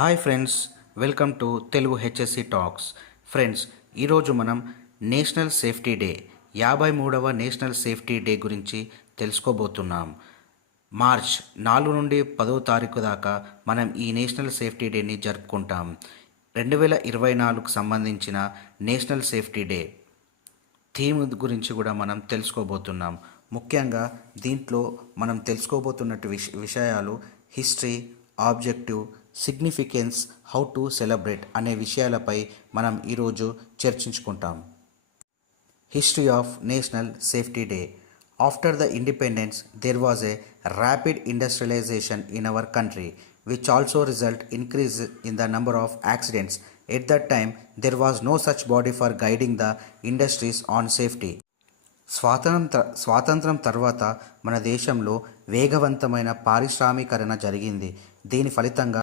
Hi friends, welcome to Telugu HSC talks. Friends, ఈరోజు మనం national safety day 53వ national safety day గురించి తెలుసుకోబోతున్నాం. మార్చ్ 4 నుండి 10వ తారీఖు దాకా మనం ఈ నేషనల్ సేఫ్టీ డేని జరుపుకుంటాం. 2024కు సంబంధించిన నేషనల్ సేఫ్టీ డే థీమ్ గురించి కూడా మనం తెలుసుకోబోతున్నాం. ముఖ్యంగా దీంట్లో మనం తెలుసుకోబోతున్నట్టు విషయాలు history, objective, significance, how to celebrate అనే విషయాలపై మనం ఈరోజు చర్చించుకుంటాం. History of national safety day. After the independence there was a rapid industrialization in our country, which also result increase in the number of accidents. At that time there was no such body for guiding the industries on safety. స్వాతంత్రం తర్వాత మన దేశంలో వేగవంతమైన పారిశ్రామీకరణ జరిగింది. దీని ఫలితంగా